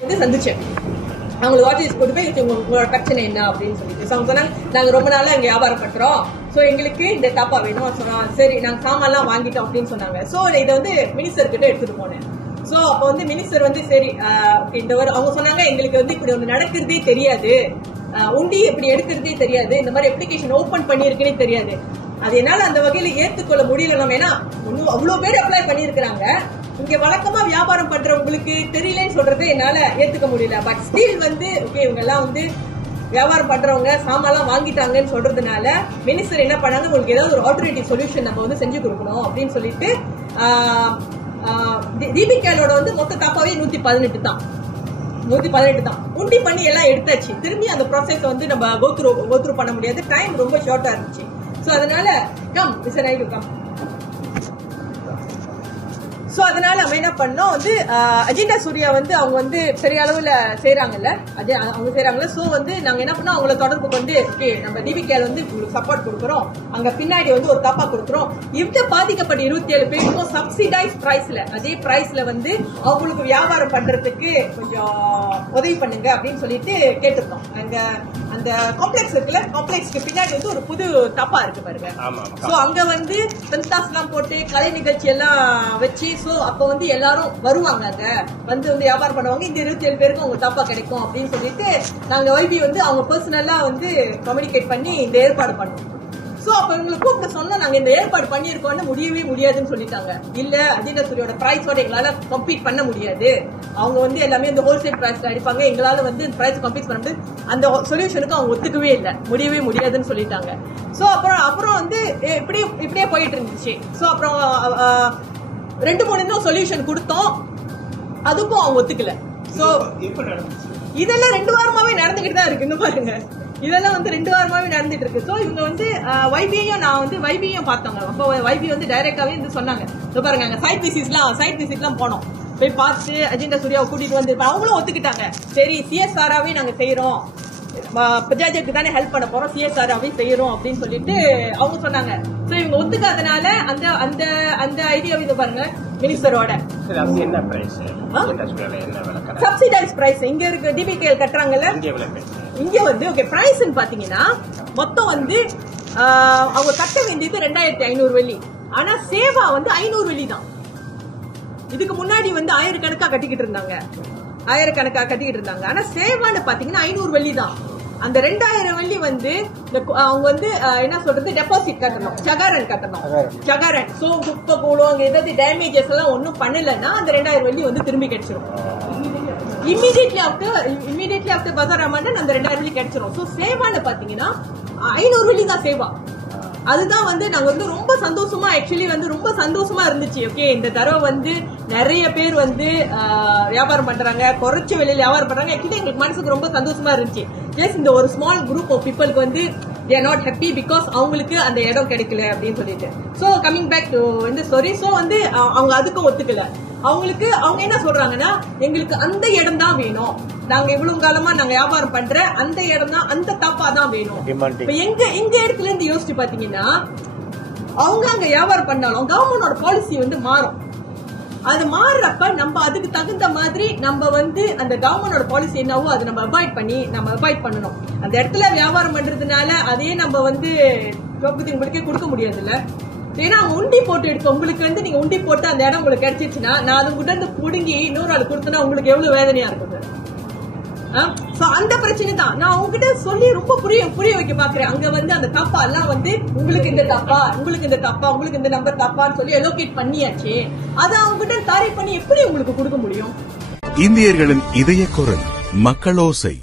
வந்து சந்திச்சேன். அவங்களுக்கு வாட்ச் கொண்டு போய் உங்களோட பிரச்சனை என்ன அப்படின்னு சொல்லிட்டு அவங்க சொன்னாங்க, நாங்க ரொம்ப நாளா இங்க வியாபாரம் பண்றோம், சோ எங்களுக்கு இந்த தாப்பா வேணும் சொன்னா. சரி நாங்க சாமான்லாம் வாங்கிட்டோம் அப்படின்னு சொன்னாங்க. சோ இதை வந்து மினிஸ்டர் கிட்ட எடுத்துட்டு போனேன். சோ அப்ப வந்து மினிஸ்டர் வந்து சரி இந்த அவங்க சொன்னாங்க, எங்களுக்கு வந்து இப்படி ஒண்ணு நடக்கிறதே தெரியாது, உண்டி இப்படி எடுக்கிறதே தெரியாது, இந்த மாதிரி அப்ளிகேஷன் ஓபன் பண்ணிருக்குன்னே தெரியாது. அது என்னால அந்த வகையில ஏத்துக்கொள்ள முடியல. நம்ம ஏன்னா அவ்வளவு பேர் அப்ளை பண்ணிருக்கிறாங்க, இங்க வழக்கமா வியாபாரம் பண்றவங்களுக்கு தெரியலன்னு சொல்றது என்னால ஏத்துக்க முடியல. பட் ஸ்டில் வந்து ஓகே இவங்க எல்லாம் வந்து வியாபாரம் பண்றவங்க சாமான்லாம் வாங்கிட்டாங்கன்னு சொல்றதுனால மினிஸ்டர் என்ன பண்ணாங்க, உங்களுக்கு ஏதாவது ஒரு ஆல்டர்னேட்டிவ் சொல்யூஷன் நம்ம வந்து செஞ்சு கொடுக்கணும் அப்படின்னு சொல்லிட்டு தீபிகாலோட வந்து மொத்த தாப்பாவே 118 தான். 118 தான் உண்டி பண்ணி எல்லாம் எடுத்தாச்சு. திரும்பி அந்த ப்ராசஸ் வந்து நம்ம கோத்ரூ பண்ண முடியாது, டைம் ரொம்ப ஷார்ட்டா இருந்துச்சு. சோ அதனால சோ அதனால நம்ம என்ன பண்ணோம் வந்து அஜெண்டா சூர்யா வந்து அவங்க வந்து பெரிய அளவுல செய்யறாங்கல்ல, அவங்க செய்யறாங்கல்ல. சோ வந்து நாங்க என்ன பண்ணோம், அவங்கள தொடர்பு கொண்டு ஓகே நம்ம தீபிகால வந்து உங்களுக்கு சப்போர்ட் கொடுக்குறோம், அங்க பின்னாடி வந்து ஒரு தாப்பா கொடுக்குறோம், இந்த பாதிக்கப்பட்ட 27 பேருக்கும் சப்சிடைஸ் பிரைஸ்ல அதே பிரைஸ்ல வந்து அவங்களுக்கு வியாபாரம் பண்றதுக்கு கொஞ்சம் உதவி பண்ணுங்க அப்படின்னு சொல்லிட்டு கேட்டிருந்தோம். அந்த காம்ப்ளெக்ஸ் இருக்குல்ல, காம்ப்ளெக்ஸ்க்கு பின்னாடி வந்து ஒரு புது தாப்பா இருக்கு பாருங்க. சோ அங்க வந்து பென்டாஸ் எல்லாம் போட்டு கலை நிகழ்ச்சி எல்லாம் வச்சு சோ அப்ப வந்து எல்லாரும் வருவாங்க, அங்க வந்து வியாபாரம் பண்ணுவாங்க. இந்த 27 பேருக்கு அவங்க தாப்பா கிடைக்கும் அப்படின்னு சொல்லிட்டு நாங்க வைபி வந்து அவங்க பர்சனலா வந்து கம்யூனிகேட் பண்ணி இந்த ஏற்பாடு பண்ணோம். சோ அப்ப இவங்களுக்கு கூப்பிட்டு சொன்னா நாங்க இந்த ஏற்பாடு பண்ணிருக்கோம்னு முடியவே முடியாதுன்னு சொல்லிட்டாங்க. இல்ல அஜெண்டா சூரியோட பிரைஸோட எங்களால கம்பீட் பண்ண முடியாது, அவங்க வந்து எல்லாமே இந்த ஹோல்சேல் பிரைஸ்ல அடிப்பாங்க, எங்களால வந்து பிரைஸ் கம்பீட் பண்ண முடியாது, அந்த சொல்யூஷனுக்கு அவங்க ஒத்துக்கவே இல்லை, முடியவே முடியாதுன்னு சொல்லிட்டாங்க. சோ அப்புறம் வந்து இப்படியே போயிட்டு இருந்துச்சு. சோ அப்புறம் 2-3 சொல்யூஷன் கொடுத்தோம், அதுக்கும் அவங்க ஒத்துக்கல. சோ இதெல்லாம் 2 வாரமாவே நடந்துகிட்டு தான் இருக்கு. பாருங்க இதெல்லாம் வந்து 2 வாரமாவே நடந்துட்டு இருக்கு. சோ இவங்க வந்து வைபியையும் நான் வந்து வைபியையும் பார்த்தாங்க. அப்போ வைபி வந்து டைரக்டாவே வந்து சொன்னாங்க, பாருங்க அங்க சைட் விசிட்லாம் போனோம், போய் பார்த்து அஜெண்டா சூர்யாவை கூட்டிட்டு வந்து அவங்களும் ஒத்துக்கிட்டாங்க. சரி சிஎஸ்ஆராவே நாங்க செய்யறோம், பிரஜாஜருக்கு தானே ஹெல்ப் பண்ண போறோம், சிஎஸ்ஆராவே செய்யறோம் அப்படின்னு சொல்லிட்டு அவங்க சொன்னாங்க. சோ இவங்க ஒத்துக்காதனால அந்த ஐடியாவை இது பாருங்க மினிஸ்டரோட சப்சிடைஸ் பிரைஸ் இங்க இருக்கு டிபிகேஎல் கட்டுறாங்கல்ல, இங்க வந்து ஓகே பிரைஸ் பாத்தீங்கன்னா மொத்தம் வந்து அவங்க கட்ட வேண்டியது 2500 வெள்ளி, ஆனா சேவா வந்து 500 வெள்ளி தான். இதுக்கு முன்னாடி வந்து ஆயிரக்கணக்கா கட்டிக்கிட்டு இருந்தாங்க, ஆனா சேவான்னு பாத்தீங்கன்னா 500 வெள்ளி தான். அந்த 2000 வெள்ளி வந்து அவங்க வந்து என்ன சொல்றது டெபாசிட் கட்டணும், சகாரன். சோ குப்பை கூலம் அங்க ஏதாவது டேமேஜஸ் எல்லாம் ஒன்னும் பண்ணலன்னா அந்த 2000 வெள்ளி வந்து திரும்பி கிடைச்சிரும். இமிடியட்லி ஆஃப்டர் பஜார் அமௌண்ட் அந்த 2000 வெள்ளி கிடைச்சிரும். சோ சேவான்னு பாத்தீங்கன்னா 500 வெள்ளி தான் சேவா. அதுதான் வந்து நாங்க வந்து ரொம்ப சந்தோஷமா ஆக்சுவலி வந்து ரொம்ப சந்தோஷமா இருந்துச்சு. ஓகே இந்த தடவை வந்து நிறைய பேர் வந்து வியாபாரம் பண்றாங்க, குறைச்ச விலையில வியாபாரம் பண்றாங்க. ஆக்சுவலி எங்களுக்கு மனசுக்கு ரொம்ப சந்தோஷமா இருந்துச்சு. ஜஸ்ட் இந்த ஒரு ஸ்மால் குரூப் ஆஃப் பீப்புளுக்கு வந்து they are not happy because அவங்களுக்கு அந்த இடம் கிடைக்கல அப்படின்னு சொல்லிட்டு. சோ கமிங் பேக் டு இந்த ஸ்டோரி. சோ வந்து அவங்க அதுக்கும் ஒத்துக்கல. அவங்க என்ன சொல்றாங்கன்னா, எங்களுக்கு அந்த இடம் தான் வேணும், நாங்க இவ்வளவு காலமா நாங்க வியாபாரம் பண்ற அந்த இடம் தான், அந்த தாப்பா தான் வேணும். இப்ப எங்க இடத்துல இருந்து யோசிச்சு பாத்தீங்கன்னா, அவங்க அங்க வியாபாரம் பண்ணாலும் கவர்மெண்டோட பாலிசி வந்து மாறும். அது மாறுறப்ப நம்ம அதுக்கு தகுந்த மாதிரி நம்ம வந்து அந்த கவர்மெண்டோட பாலிசி என்னவோ அதை நம்ம அவாய்ட் பண்ணணும். அந்த இடத்துல வியாபாரம் பண்றதுனால அதே நம்ம வந்து உங்களுக்கு கொடுக்க முடியாது இல்ல. ஏன்னா உண்டி போட்டு எடுக்க உங்களுக்கு வந்து நீங்க உண்டி போட்டு அந்த இடம் உங்களுக்கு கிடைச்சிச்சுன்னா, நான் அது கிட்ட இருந்து புடுங்கி இன்னொரு ஆள் கொடுத்தனா உங்களுக்கு எவ்வளவு வேதனையா இருக்குது. அந்த பிரச்சனை தான் நான் உங்ககிட்ட சொல்லி ரொம்ப புரிய வைக்க பாக்குறேன். அங்க வந்து அந்த தப்பா எல்லாம் வந்து உங்களுக்கு இந்த தப்பா, உங்களுக்கு இந்த நம்பர் தப்பான்னு சொல்லி அலோகேட் பண்ணியாச்சு. அதை அவங்க கிட்ட தாரை பண்ணி எப்படி உங்களுக்கு கொடுக்க முடியும்? இந்தியர்களின் இதய குரல் மக்களோசை.